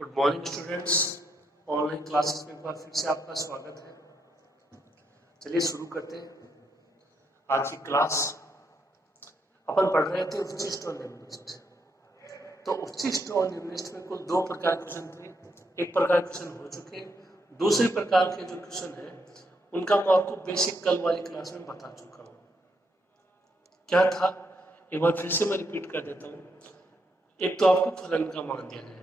Good morning students. Online classes में एक बार फिर से आपका स्वागत है। चलिए शुरू करते हैं आज की क्लास। अपन पढ़ रहे थे उच्चिष्ट और निम्नलिखित। तो उच्चिष्ट और निम्नलिखित में कुल दो प्रकार के क्वेश्चन थे। एक प्रकार क्वेश्चन हो चुके, दूसरे प्रकार के जो क्वेश्चन है उनका मैं आपको बेसिक कल वाली क्लास में बता चुका हूँ। क्या था एक बार फिर से मैं रिपीट कर देता हूँ। एक तो आपको फलन का मान दिया जाएगा,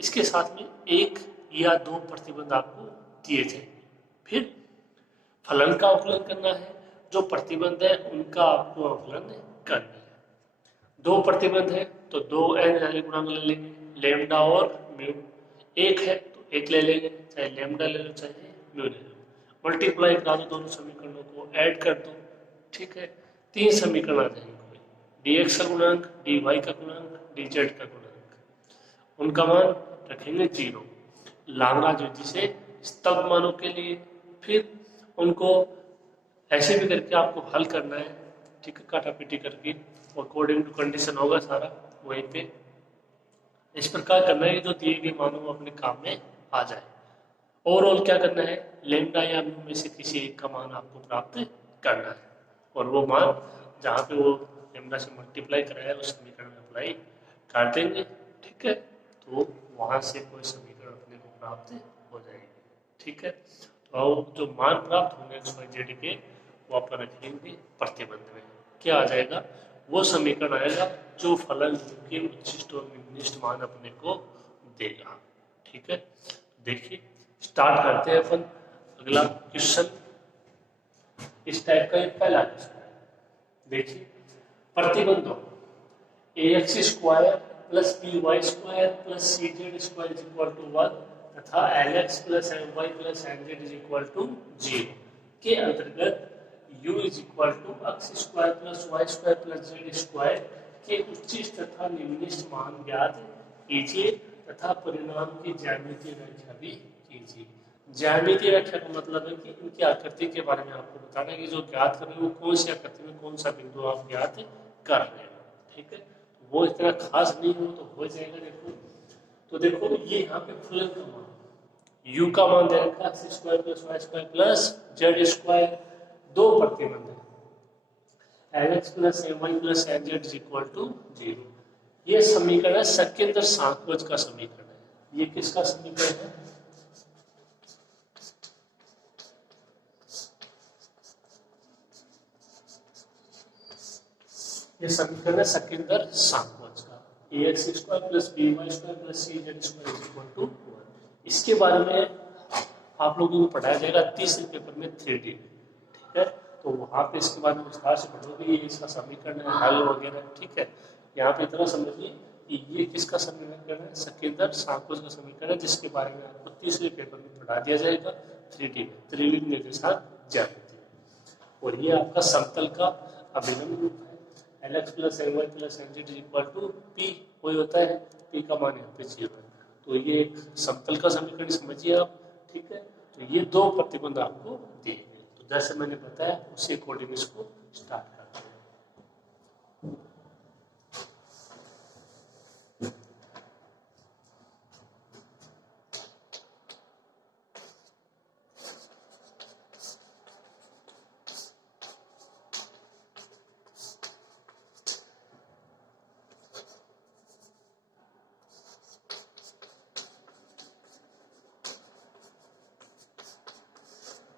इसके साथ में एक या दो प्रतिबंध आपको दिए जाएंगे। फिर फलन का अवकलन करना है, जो प्रतिबंध है उनका आपको अवकलन करना है। दो प्रतिबंध है तो दो n गुणांक ले लेंगे, लेमडा और म्यू। एक है तो एक ले लेंगे, चाहे लेमडा ले लो चाहे म्यू ले लो। मल्टीप्लाई करा दो दोनों समीकरणों को, ऐड कर दो, ठीक है। तीन समीकरण आ जाएंगे, dx का गुणांक, dy का गुणांक, dz का गुणांक। उनका मान रखेंगे 0 लाग्रांज विधि से स्तब्ध मानों के लिए। फिर उनको ऐसे भी करके आपको हल करना है, ठीक है, काटापीटी करके, अकॉर्डिंग टू कंडीशन होगा सारा वहीं पे। इस प्रकार करना है जो दिए गए मानों को अपने काम में आ जाए। ओवरऑल क्या करना है, लेमडा या म्यू में से किसी एक का मान आपको प्राप्त करना है, और वो मान जहाँ पे वो लेमडा से मल्टीप्लाई कराया उस समीकरण में अप्लाई कर देंगे, ठीक है। तो वहाँ से कोई समीकरण अपने को प्राप्त हो जाएगी, ठीक है। और जो मान प्राप्त होंगे XYZ के वो अपन रखेंगे प्रतिबंध में। क्या आ जाएगा, वो समीकरण आएगा जो फलन के उच्चिष्ट और निम्नलिखित मान अपने को देगा, ठीक है। देखिए स्टार्ट करते हैं अपन अगला क्वेश्चन। इस टाइप का एक पहला क्वेश्चन है। देखिए प्रतिबंधों ax square plus by square plus cz square is equal to 1 तथा lx plus my plus nz is equal to 0 के अंतर्गत u is equal to x square plus y square plus z square के उच्चिष्ट तथा निम्नलिखित मान ज्ञात कीजिए तथा परिणाम की ज्यामितीय व्याख्या भी कीजिए। ज्यामितीय व्याख्या का मतलब है कि इनकी आकृति के बारे में आपको बताना है कि जो ज्ञात कर रहे हैं वो कौन सी आकृति में कौन सा बिंदु आप ज्ञात कर रहे हो, ठीक है। वो इतना खास नहीं हो तो हो जाएगा। देखो तो देखो ये यहाँ पे फलन का मान u का मान दे रखा x square plus y square plus z square. दो प्रतिबंध है lx plus my plus nz is equal to 0। ये समीकरण है सेकेंडर सांकोच का समीकरण है। ये किसका समीकरण है, ये समीकरण है सेकेंडर सांकोच का। ax square plus by square plus cz square is equal to 1। इसके बारे में आप लोगों को पढ़ाया जाएगा तीसरे पेपर में 3D, ठीक है। तो वहाँ पे इसके बारे में विस्तार से पढ़ोगे, ये इसका समीकरण है, हल वगैरह, ठीक है। यहाँ पे इतना समझिए कि ये किसका समीकरण है, सेकेंडर सांकोच का समीकरण है, जिसके बारे में आपको तीसरे पेपर में पढ़ा दिया जाएगा 3D में, त्रिविम निर्देशांक ज्यामिति। और ये आपका समतल का अभिन्न रूप है। lx plus my plus nz is equal to p, कोई होता है p का मान यहाँ पे 0 है। तो ये एक समतल का समीकरण समझिए आप, ठीक है। तो ये दो प्रतिबंध आपको दिए गए, तो जैसे मैंने बताया उसी अकॉर्डिंग इसको स्टार्ट करते हैं।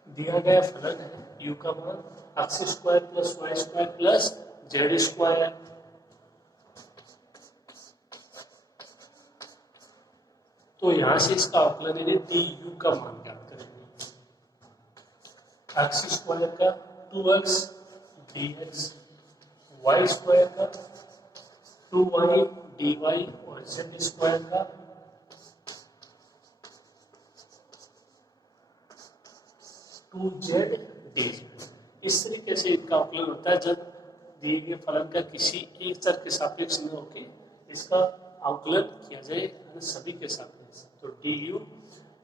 दिया गया फलन है u का मान x square plus y square plus z square. तो यहां से इसका अवकलन यानी du का मान ज्ञात करेंगे। x स्क्वायर का 2x dx, y स्क्वायर का 2y dy और z स्क्वायर का 2z dz। इस तरीके से इनका अवकलन होता है जब दिए गए फलन का किसी एक चर के सापेक्ष में होके इसका अवकलन किया जाए सभी के सापेक्ष। तो du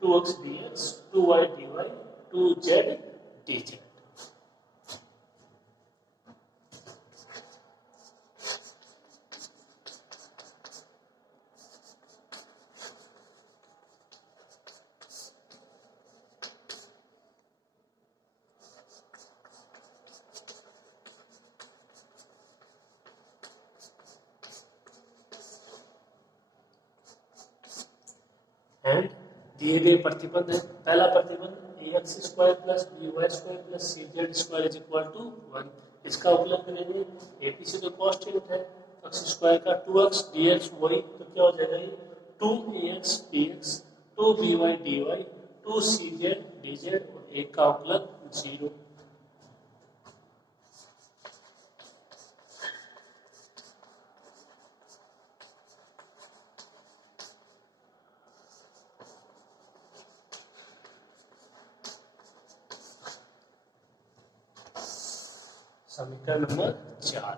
2x dx 2y dy 2z dz। And दिए गए प्रतिबंध है, पहला प्रतिबंध ax square plus by square plus cz square is equal to 1, इसका उपयोग करेंगे। ए पीछे जो कांस्टेंट है x स्क्वायर का 2x dx वही, तो क्या हो जाएगा ये 2ax dx 2by dy 2cz dz और एक का उपयोग 0। समीकरण नंबर 4।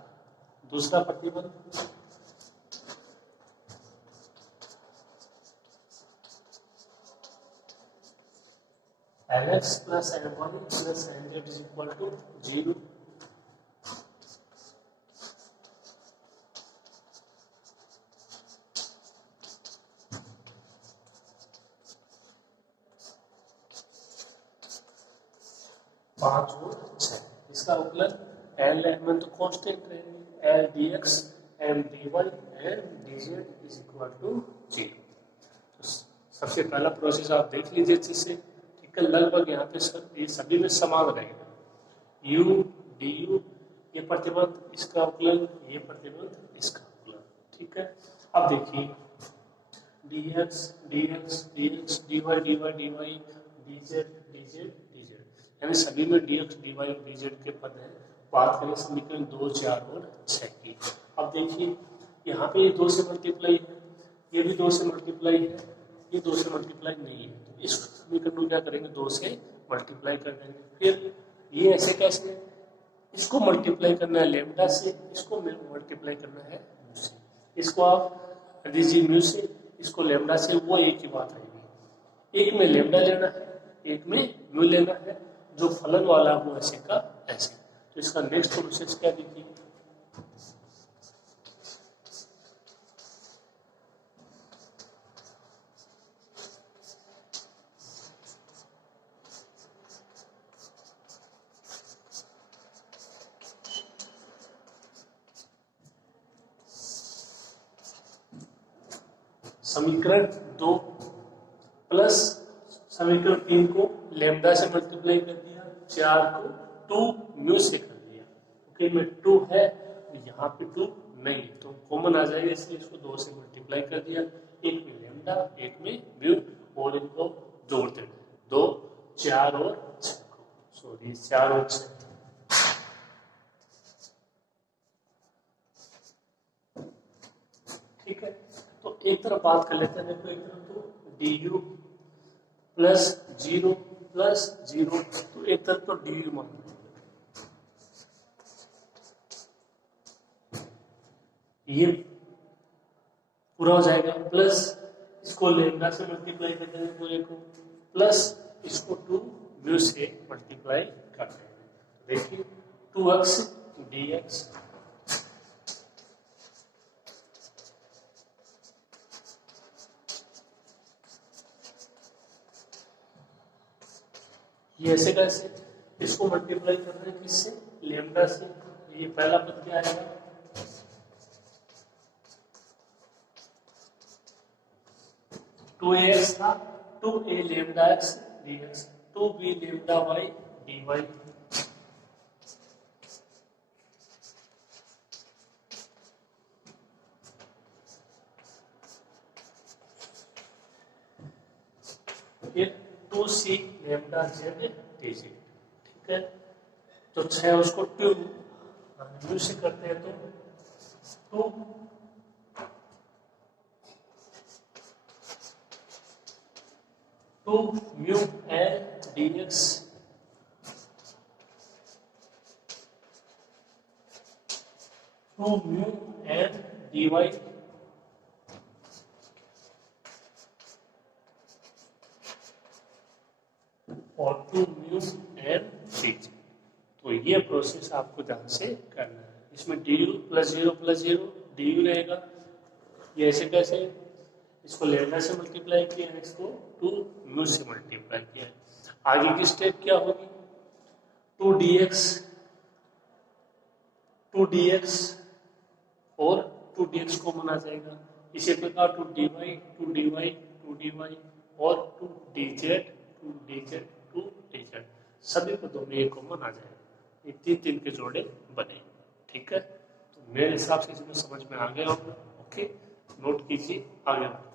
दूसरा प्रतिबंध Lx plus My plus Nz is equal to 0। पांच और 6, इसका उपलब्ध L एम तो कांस्टेंट रहेंगे, L dx m dy and dz is equal to 0। तो सबसे पहला प्रोसेस आप देख लीजिए अच्छे से, ठीक है। लगभग यहाँ पे ये सभी में समान रहेगा, u du ये प्रतिबंध, इसका उपलब्ध, ये प्रतिबंध, इसका उपलब्ध, ठीक है। अब देखिए dx dx dx dy dy dy dz dz dz, यानी सभी में dx dy और dz के पद हैं। बात करें समीकरण 2, 4 और 6 की। अब देखिए यहाँ पे ये 2 से मल्टीप्लाई है, ये भी 2 से मल्टीप्लाई है, ये 2 से मल्टीप्लाई नहीं है, तो इस समीकरण को क्या करेंगे 2 से मल्टीप्लाई कर देंगे। फिर ये ऐसे कैसे, इसको मल्टीप्लाई करना है लेमडा से, इसको मल्टीप्लाई करना है म्यू से, इसको आप दीजिए म्यू से, इसको लेमडा से, वो एक ही बात रहेगी। एक में लेमडा लेना है, एक में म्यू लेना है, जो फलन वाला वो ऐसे का ऐसे। तो इसका नेक्स्ट प्रोसेस क्या देखिए, समीकरण 2 प्लस समीकरण 3 को लेमडा से मल्टीप्लाई कर दिया, 4 को 2 म्यू से कर दिया। ओके, में 2 है, यहाँ पे 2 नहीं तो कॉमन आ जाएगा, इसलिए इसको 2 से मल्टीप्लाई कर दिया, एक में लेमडा एक में म्यू, और इनको जोड़ देना 2 4 और 6 को, सॉरी 4 और 6। ठीक है, तो एक तरफ बात कर लेते हैं, देखो एक तरफ तो du प्लस 0 प्लस 0, तो एक तरफ तो du मान ये पूरा हो जाएगा, प्लस इसको लेमडा से मल्टीप्लाई कर देंगे पूरे को, प्लस इसको 2 म्यू से मल्टीप्लाई कर देंगे। देखिए 2x dx ये ऐसे कैसे, इसको मल्टीप्लाई कर रहे हैं किससे, लेमडा से, ये पहला पद क्या आएगा 2ax था, 2a lambda x dx 2b lambda y dy, फिर 2c लेमडा z dz, ठीक है। तो 6 उसको 2 म्यू से करते हैं तो 2 mu n dx 2 mu n dy और 2 म्यू एन dz। तो ये प्रोसेस आपको ध्यान से करना है। इसमें du प्लस 0 प्लस 0 du रहेगा, ये ऐसे कैसे, इसको लेमडा से मल्टीप्लाई किया है, इसको 2 म्यू से मल्टीप्लाई किया है। आगे की स्टेप क्या होगी, 2dx और 2dx कॉमन आ जाएगा, इसी प्रकार 2dy 2dy 2dy सभी पदों में ये कॉमन आ जाएगा। ये तीन तीन के जोड़े बने। ठीक है, तो मेरे हिसाब से इसमें समझ में आ गया होगा। ओके, नोट कीजिए, आगे बढ़ते हैं।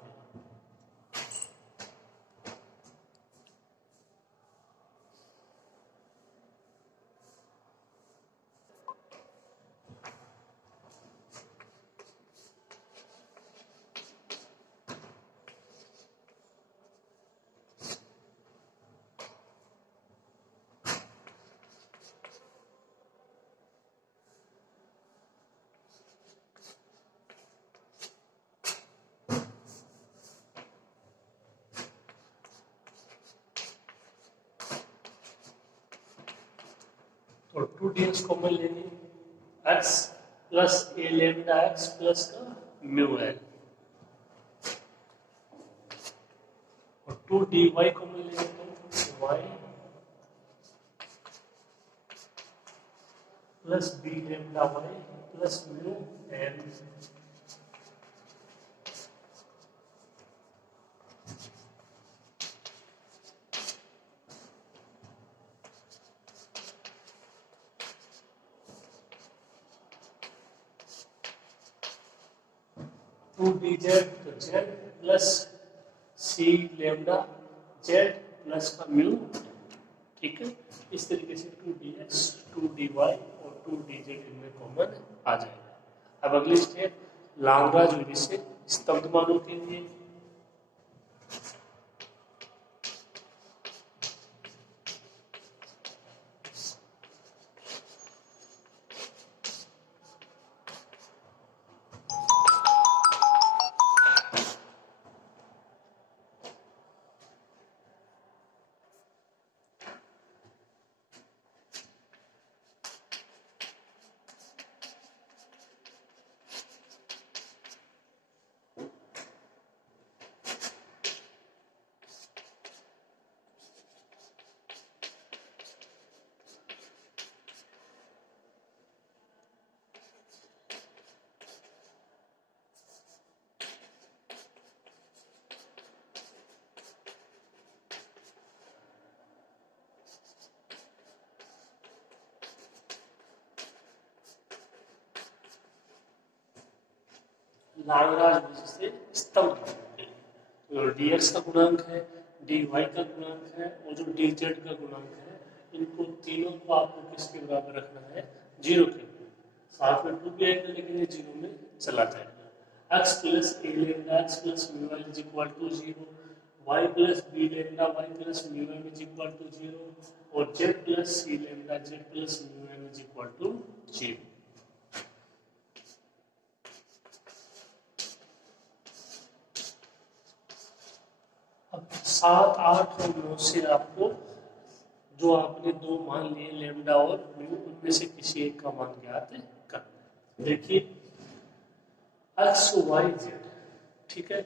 और 2dx कॉमन लेंगे, x plus a lambda x plus का म्यू एल, और 2dy कॉमन लेंगे तो y plus b lambda y plus mu l. Two d z तो z plus c lambda z plus का म्यू। ठीक है, इस तरीके से 2dx 2dy और 2dz इनमें कॉमन आ जाएगा। अब अगली स्टेप लाग्रांज विधि से स्तब्ध मानों के लिए। लाग्रांज विधि से स्तंभ जो dx का गुणांक है, dy का गुणांक है और जो dz का गुणांक है, इनको तीनों को आपको किसके बराबर रखना है? 0 के। साथ में 2 भी आएगा लेकिन ये 0 में चला जाएगा। x plus a lambda x plus mu L is equal to 0, y plus b lambda y plus mu L is equal to 0 और z plus c lambda z plus mu L is equal to 0। अब 7, 8 और 9 से आपको जो आपने दो मान लिए लेमडा और म्यू, उनमें से किसी एक का मान ज्ञात करना है। देखिए एक्स वाई जेड, ठीक है,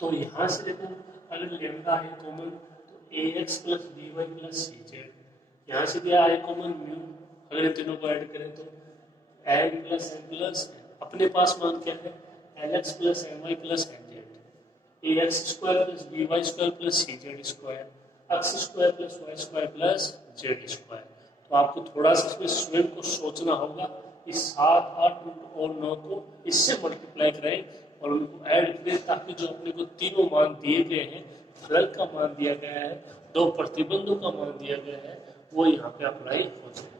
तो यहां से देखो अगर लेमडा है कॉमन तो A X plus B Y plus C Z, यहाँ से दिया है कॉमन म्यू, अगर इन तीनों को ऐड करें तो एम प्लस अपने पास मान क्या है? L X plus M Y plus N Z, A X square plus B Y square plus C Z square, x square plus Y square plus Z square. तो आपको थोड़ा सा इसमें स्वयं को सोचना होगा। इस 7, 8 और 9 को इससे मल्टीप्लाई करें और उनको ऐड करें ताकि जो अपने को तीनों मान दिए गए हैं, फलन का मान दिया गया है, दो प्रतिबंधों का मान दिया गया है, वो यहाँ पे अप्लाई हो जाए।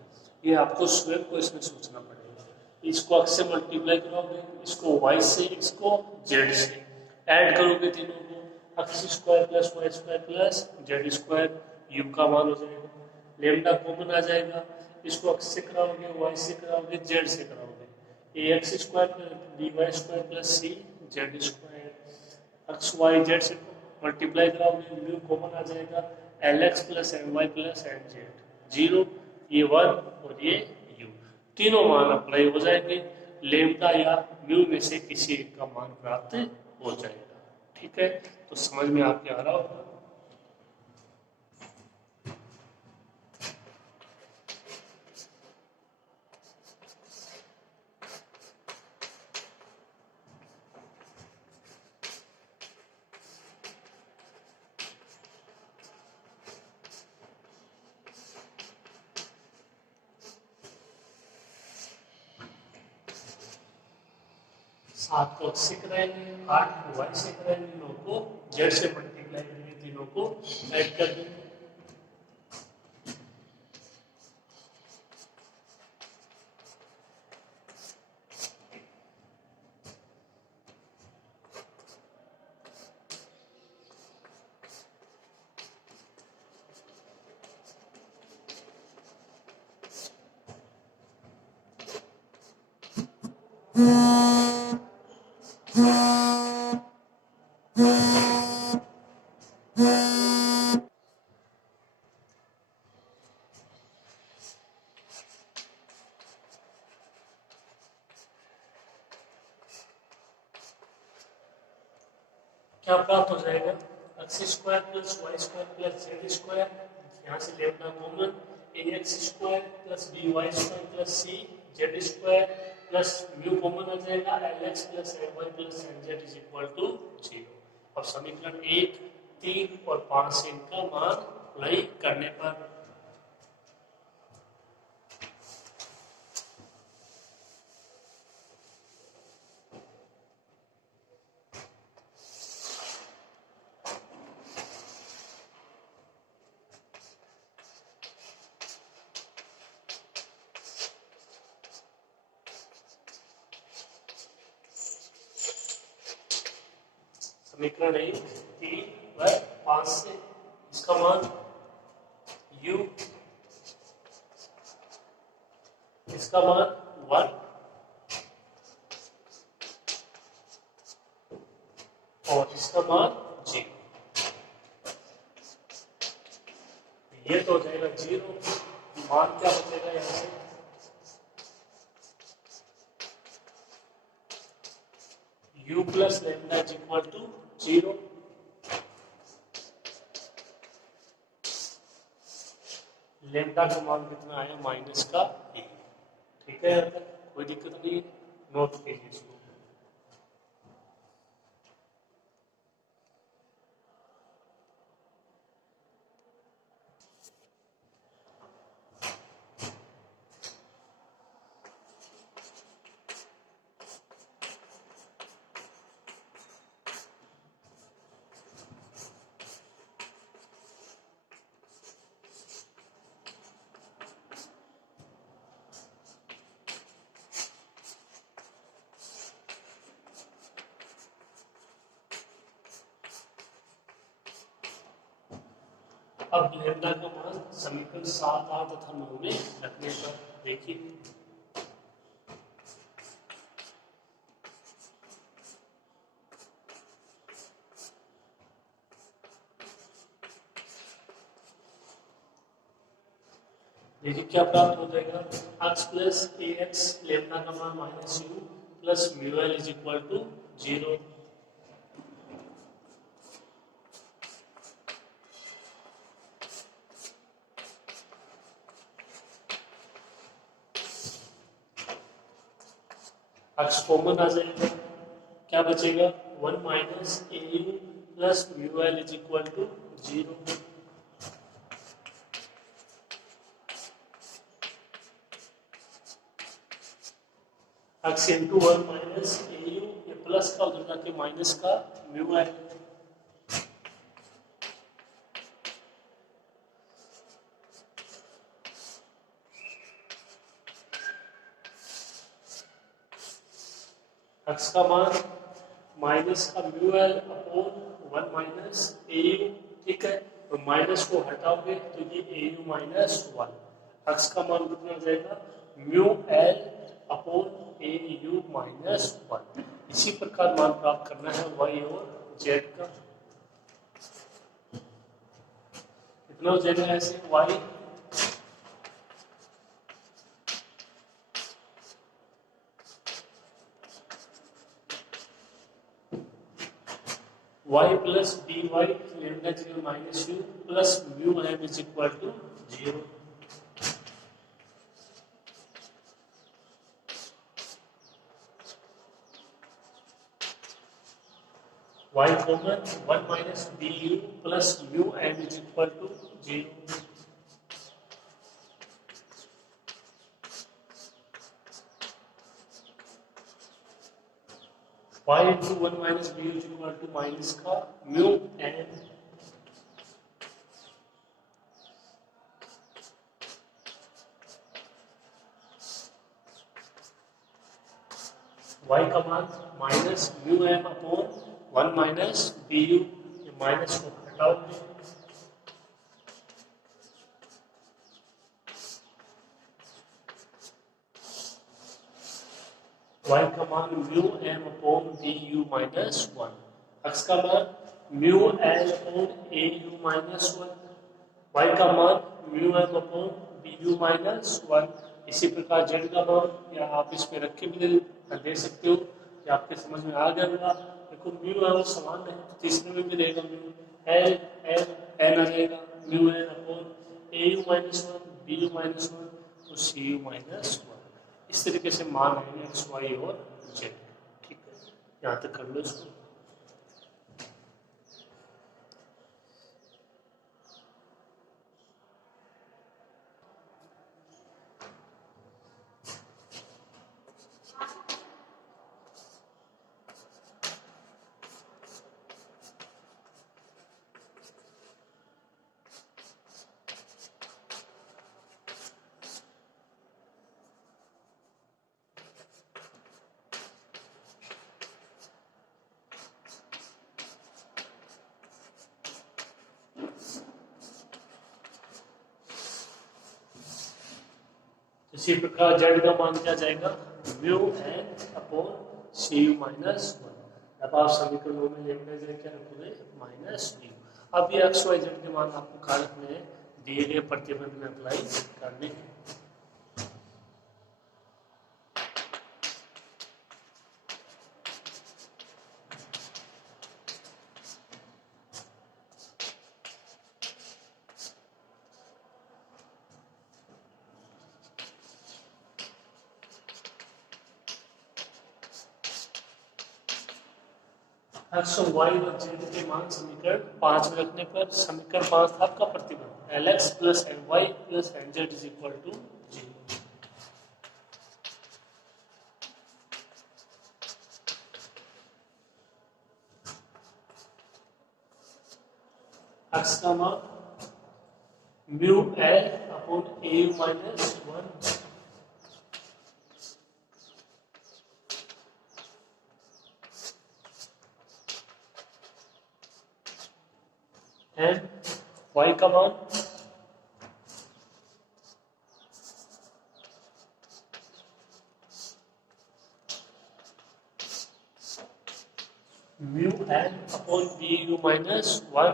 ये आपको स्वयं को इसमें सोचना पड़ेगा। इसको x से मल्टीप्लाई करोगे, इसको y से, इसको z से ऐड करोगे तीनों को, x square plus Y square plus Z square, u का मान हो जाएगा, लेमडा कॉमन आ जाएगा, इसको एक्स से कराओगे, वाई से कराओगे, जेड से कराओगे, A X square plus B Y square plus C Z square, X Y Z से मल्टीप्लाई कराओगे, म्यू कॉमन आ जाएगा, L X plus M Y plus M Z 0, ये 1 और ये यू, तीनों मान अप्लाई हो जाएंगे। लेमडा या म्यू में से किसी एक का मान प्राप्त हो जाएगा। ठीक है, तो समझ में आपके आ रहा होगा। 7 को x से कराएंगे, 8 को y से कराएंगे, 9 को z से मल्टीप्लाई करके तीनों को ऐड कर देंगे। क्या प्राप्त हो जाएगा? X square plus Y square plus Z square, यहाँ से lambda common, A X square plus B Y square plus C Z square plus mu common हो जाएगा, L X plus L Y plus L Z is equal to 0। और समीकरण 1, 3 और 5 से इनका मान अप्लाई करने पर समीकरण 1, 3 व 5 से इसका मान u, इसका मान 1 और इसका मान 0। ये तो हो जाएगा 0, मान क्या बचेगा यहाँ से? u plus lambda is equal to 0। Lambda का मान कितना आया? माइनस का 1। ठीक है, यहाँ तक कोई दिक्कत नहीं, नोट कीजिए इसको। अब लेमडा का मान समीकरण 7, 8 तथा 9 में रखने पर देखिए, देखिए क्या प्राप्त हो जाएगा? x plus A X, lambda का मान minus you plus mu L is equal to 0। x common आ जाएगा, क्या बचेगा? 1 minus A U plus mu L is equal to 0। x into 1 minus A U, ये प्लस का उधर जाके माइनस का म्यू एल। x का मान माइनस का mu L upon 1 minus A you. ठीक है, तो माइनस को हटाओगे तो ये ए यू माइनस 1। x का मान कितना हो जाएगा? Mu L upon A you minus 1। इसी प्रकार मान प्राप्त करना है y और z का। कितना हो जाएगा ऐसे? y y plus dy lambda 0 minus you plus mu m is equal to 0। y common 1 minus d u plus mu m is equal to 0। y into one minus b is equal to minus का mu n y का मान minus mu m upon one minus b you, minus को हटाओगे y का मान mu m upon B you minus one, x का मान mu L upon A you minus one, y का मान mu m upon B you minus one. इसी प्रकार z का मान या आप इसमें रख के भी दे सकते हो, या आपके समझ में आ गया होगा। देखो म्यू एम समान है तो तीसरे में भी रहेगा म्यू एल एल एन आ जाएगा mu N upon A you minus one B you minus one तो सी यू माइनस वन। इस तरीके से मान आएंगे एक्स वाई और जेड। ठीक है, यहाँ तक कर लो इसको। इसी प्रकार जेड का मान क्या जाएगा mu N upon C you minus one. अब आप समीकरणों में लेमडा जेड क्या रखोगे माइनस यू। अब ये एक्स वाई जेड के मान आपको कारक में दिए गए प्रतिबंध में अप्लाई करने हैं। एक्स और वाई और जेड के मान समीकरण 5 में रखने पर समीकरण 5 था आपका प्रतिबंध L X plus N Y plus N Z is equal to zero. X का मान mu L upon A you minus one and Y का मान mu N upon B you minus one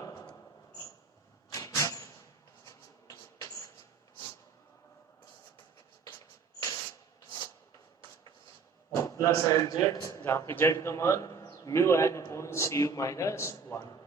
और प्लस एन जेड, जहाँ पे Z का मान mu N upon C you minus one.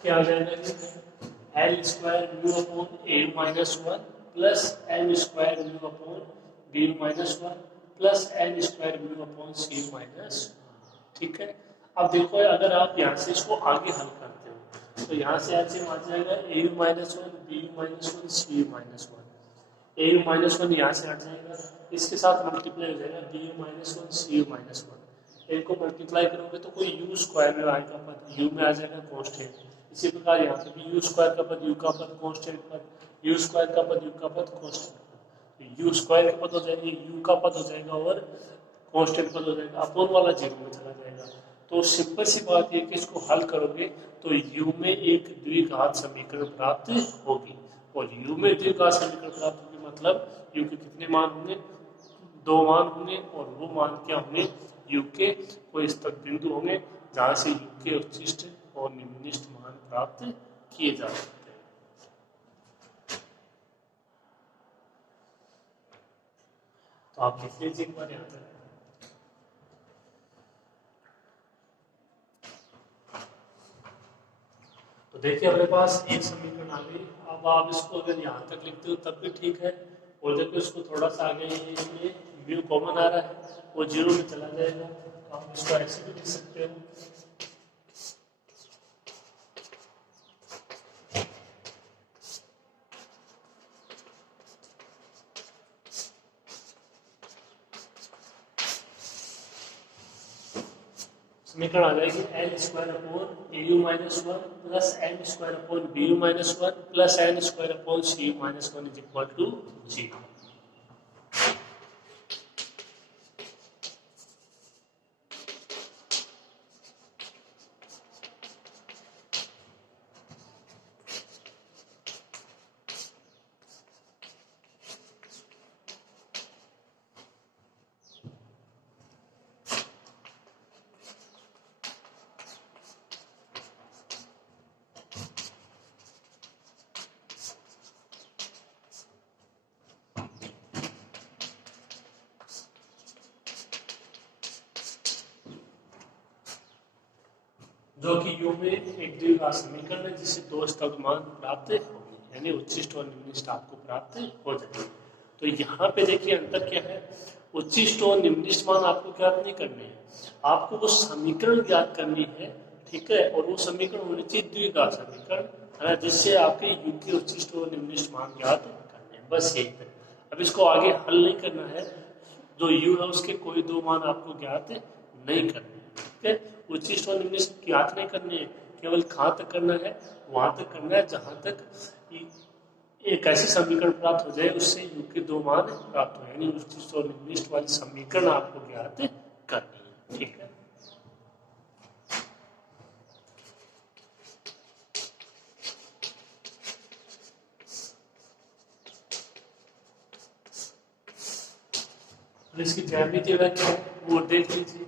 क्या आ जाएगा L square mu upon A minus one plus N square mu upon B minus one plus N square mu upon C minus. ठीक है, अब देखो अगर आप यहाँ से इसको आगे हल करते हो तो यहाँ से एलसीएम आ जाएगा A you minus one B you minus one C you minus one. A you minus one यहाँ से हट जाएगा, इसके साथ मल्टीप्लाई हो जाएगा B you minus one C you minus one. A को मल्टीप्लाई करोगे तो कोई यू स्क्वायर में आएगा पद, यू में आ जाएगा कॉन्स्टेंट। इसी प्रकार यहाँ पे भी यू स्क्वायर का पद यू का पद कॉन्स्टेंट पद, यू स्क्वायर का पद यू का पद कॉन्स्टेंट पद, यू स्क्वायर का पद हो जाएगा यू का पद हो जाएगा और कॉन्स्टेंट पद हो जाएगा, अपोन वाला जीरो में चला जाएगा। तो सिंपल सी बात है कि इसको हल करोगे तो यू में एक द्विघात समीकरण प्राप्त होगी, और यू में द्विघात समीकरण प्राप्त होगी मतलब यू के कितने मान होंगे, दो मान होंगे, और वो मान क्या होंगे यू के कोई स्थित बिंदु होंगे जहाँ से यू के उच्चिष्ट और निम्निष्ठ मान प्राप्त किए जा सकते हैं। तो आप लिख लीजिए एक बार यहाँ पर तो देखिए अपने पास एक समीकरण आ गई। अब आप इसको अगर यहाँ तक लिखते हो तब भी ठीक है, और देखिए उसको थोड़ा सा आगे इसमें म्यू कॉमन आ रहा है, वो जीरो में चला जाएगा, तो आप इसको ऐसे भी लिख सकते हो। समीकरण आ जाएगी l square upon A you minus one plus N square upon B you minus one plus N square upon C you minus one is equal to zero. जो कि यू में एक द्विघात समीकरण है जिससे दो स्तंभ प्राप्त होंगे, यानी उच्चिष्ट और निम्निष्ट आपको प्राप्त हो जाएंगे। तो यहाँ पे देखिए अंतर क्या है, उच्चिष्ट और निम्निष्ट मान आपको ज्ञात नहीं करने हैं, आपको वो समीकरण ज्ञात करनी है, ठीक है। और वो समीकरण होनी चाहिए द्विघात समीकरण, है ना, जिससे आपके यू के उच्चिष्ट और निम्निष्ट मान ज्ञात करने हैं, बस यही है। अब इसको आगे हल नहीं करना है, जो यू है उसके कोई दो मान आपको ज्ञात नहीं करने हैं, ठीक है। उच्चिष्ट और निम्निष्ट ज्ञात नहीं करने हैं, केवल कहाँ तक करना है, वहां तक करना है जहां तक एक ऐसी समीकरण प्राप्त हो जाए उससे यू के दो मान प्राप्त हो, यानी उच्चिष्ट और निम्निष्ट वाली समीकरण आपको ज्ञात करनी है, ठीक है। इसकी ज्यामिति व्याख्या है वो देख लीजिए।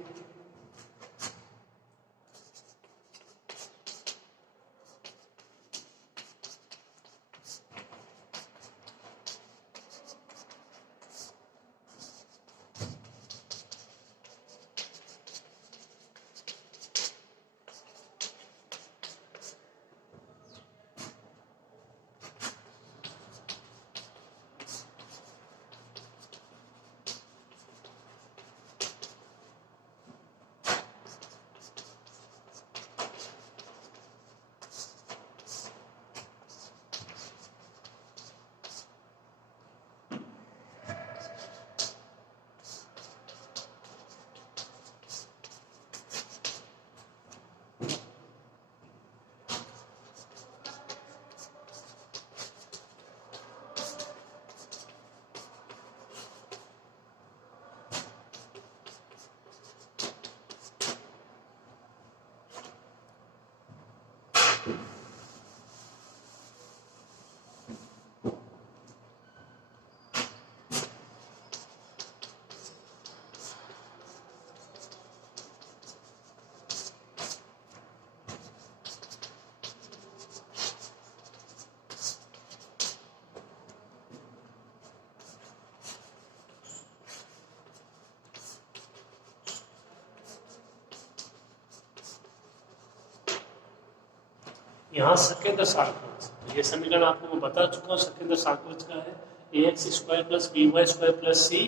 यहाँ सकेंद्र सारकोच, ये समीकरण आपको मैं बता चुका हूँ। सकेंद्र सारकोच का है A X square plus B Y square plus C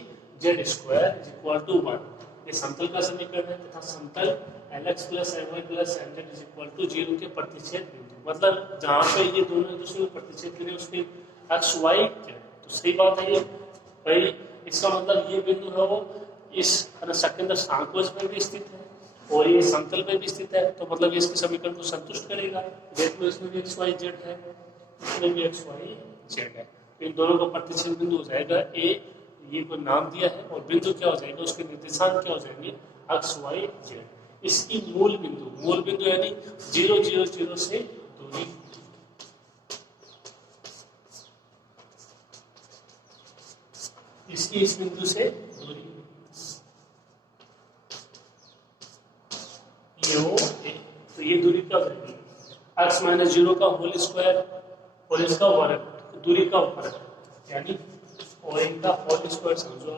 Z square is equal to 1। ये समतल का समीकरण है तथा समतल L X plus M Y plus M Z is equal to 0 के प्रतिच्छेद बिंदु, मतलब जहाँ पे ये दोनों एक दूसरे को प्रतिच्छेद करें उसके एक्स वाई जेड, तो सही बात है ये भाई। इसका मतलब ये बिंदु है वो इस सकेंद्र सारकोच में भी स्थित है और ये समतल में भी स्थित है, तो मतलब इसके समीकरण को संतुष्ट करेगा। देख लो इसमें भी एक्स वाई जेड है, इसमें भी एक्स वाई जेड है, इन दोनों का प्रतिच्छेद बिंदु हो जाएगा ए, ये को नाम दिया है, और बिंदु क्या हो जाएगा, उसके निर्देशांक क्या हो जाएंगे, एक्स वाई जेड। इसकी मूल बिंदु यानी 0 0 0 से दूरी, इसकी इस बिंदु से दूरी ये हो, तो ये दूरी क्या हो जाएगी, एक्स माइनस 0 का होल स्क्वायर और इसका वर्ग, दूरी का वर्ग, यानी और इनका होल स्क्वायर समझो,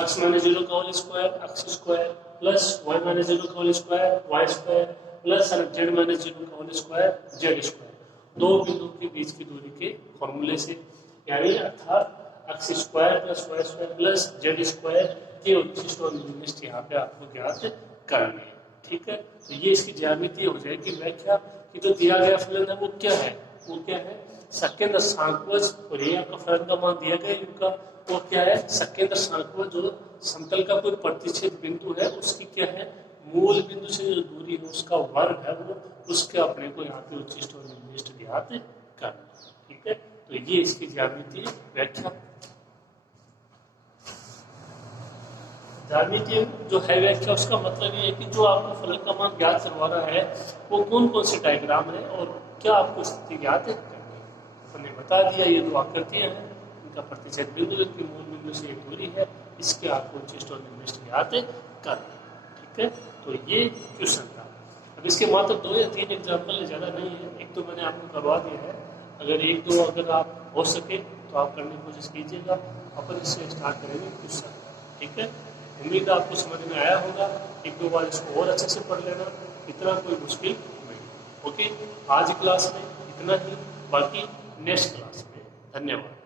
एक्स माइनस 0 का whole square x square plus y minus 0 का whole square y square plus z minus 0 का होल स्क्वायर जेड स्क्वायर, दो बिंदु के बीच की दूरी के फॉर्मूले से, यानी अर्थात x square plus Y square plus Z square के उच्चिष्ट और निम्निष्ट यहाँ पे आपको ज्ञात करनी है। ठीक है, तो ये इसकी ज्यामिति हो जाएगी व्याख्या कि जो दिया गया फलन है वो क्या है, वो क्या है सकेंद्र सांख्वज, और ये आपका फलन का मान दिया गया इनका वो क्या है सकेंद्र सांख्वज, जो समतल का कोई प्रतिच्छेद बिंदु है उसकी क्या है मूल बिंदु से जो दूरी है उसका वर्ग है वो, उसके अपने को यहाँ पे उच्चिष्ट और निम्निष्ट ज्ञात करना। ठीक है, तो ये इसकी ज्यामितीय व्याख्या। ज्यामितीय जो है व्याख्या उसका मतलब ये है कि जो आपको फलन का मान ज्ञात करवाना है वो कौन कौन से डायग्राम है और क्या आपको स्थिति ज्ञात करनी है। हमने बता दिया ये दो आकृतियां हैं, इनका प्रतिच्छेद बिंदु इनकी मूल बिंदु से एक दूरी है, इसके आपको उच्चिष्ट और निम्निष्ट ज्ञात करना। ठीक है, तो ये क्वेश्चन था। अब इसके मात्र 2 या 3 एग्जाम्पल ज्यादा नहीं है, एक तो मैंने आपको करवा दिया है, अगर 1-2 अगर आप हो सके तो आप करने की कोशिश कीजिएगा, अपन इससे स्टार्ट करेंगे क्वेश्चन। ठीक है, उम्मीद है आपको समझ में आया होगा, 1-2 बार इसको और अच्छे से पढ़ लेना, इतना कोई मुश्किल नहीं। ओके, आज क्लास में इतना ही, बाकी नेक्स्ट क्लास में। धन्यवाद।